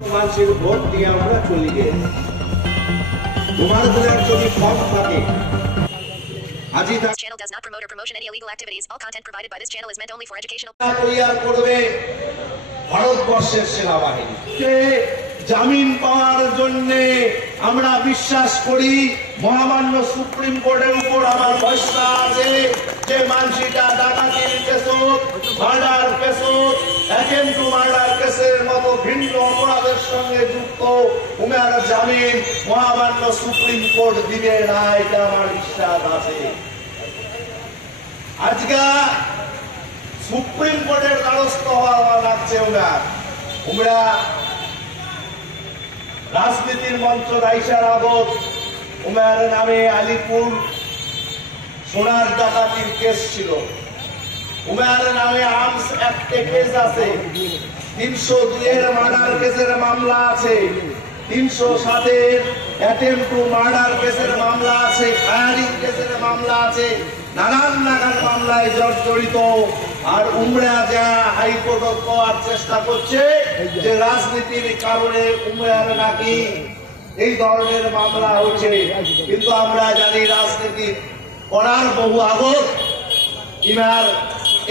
মানুষের ভোট দিয়ে আমরা চলে গেছি। তোমার যদি ফর্ম থাকে This channel does not promote or promotion any illegal activities. All content provided by this channel is meant only for educational. তৈরি করবে ভারতবর্ষের সেনাবাহিনী জামিন পাওয়ার জন্য আমরা বিশ্বাস করি মহামান্য সুপ্রিম কোর্টের উপর আমার ভরসা আছে যে মানসিটা ডাকাতির কেসত মার্ডার কেসত অ্যাটেম্প টু মার্ডার কেসের মতো ভিন্ন অপরাধের সঙ্গে যুক্ত উনার জামিন মহামান্য সুপ্রিম কোর্ট দিবে না, এটা আমার বিশ্বাস আছে। আজকে সুপ্রিম কোর্টের দ্বারস্থ হওয়া লাগছে উমরা রাজনীতির মঞ্চ রাইসার আগত উমার নামে আলিপুর সোনার ডাকাতির কেস ছিল, উমার নামে আর্মস অ্যাক্টে কেস আছে, 302 মার্ডার কেসের মামলা আছে, 307 অ্যাটেম্প টু মার্ডার কেসের মামলা আছে, ফায়ারিং কেসের মামলা আছে, নানান মামলায় জড়িত। আর উমরা যা হাইকোর্ট পাওয়ার চেষ্টা করছে যে রাজনীতির কারণে উমরার নাকি এই ধরনের মামলা হচ্ছে, কিন্তু আমরা জানি রাজনীতি করার বহু আগত ইমার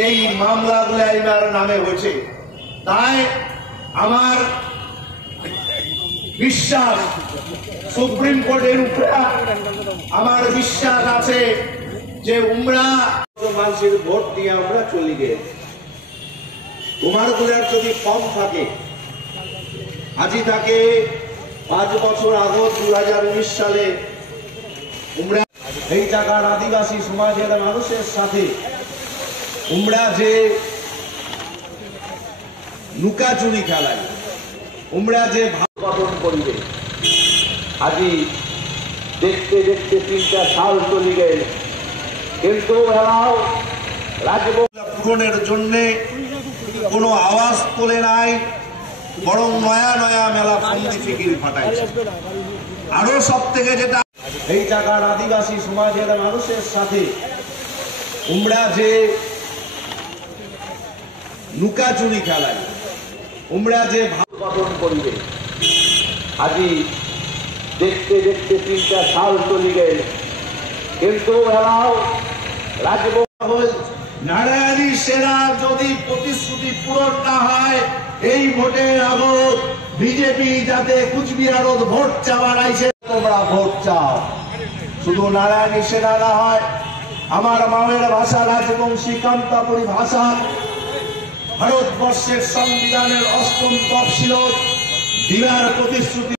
এই মামলাগুলো ইমার নামে হয়েছে। তাই আমার বিশ্বাস সুপ্রিম কোর্টের উপরে আমার বিশ্বাস আছে যে উমরা মানুষের ভোট দিয়ে আমরা চলে গেছি। তোমার যদি ফর্ম থাকে আজি থাকে 5 বছর আগত 2019 সালে উমরা এই জায়গার আদিবাসী সমাজের মানুষের সাথে উমরা যে লুকাচুরি খেলায় উমরা যে ভাবন করিবে আজি দেখতে দেখতে 3টা সাল চলে গেল, কিন্তু পূরণের জন্য কোনো আওয়াজ তোলে নাই, বরং নয়া নয়া মেলা ফন্দি ফিকির ফাটাইছে। আরো সব থেকে যেটা এই জায়গার আদিবাসী সমাজের মানুষের সাথে উমরা যে লুকাচুরি খেলায় উমরা যে ভাবন করিবে আজি দেখতে দেখতে 3টা সাল চলে গেল, কিন্তু নারায়ণী সেনা যদি প্রতিশ্রুতি পূরণ না হয় এই ভোটের আগত বিজেপি যাতে কুচবিহারত ভোট চাওয়ার আইছে, তোমরা ভোট চাও। শুধু নারায়ণী সেনা না হয়, আমার মামের ভাষা রাজবংশী কান্তাপুরী ভাষা ভারতবর্ষের সংবিধানের 8ম তফসিলত দিবার প্রতিশ্রুতি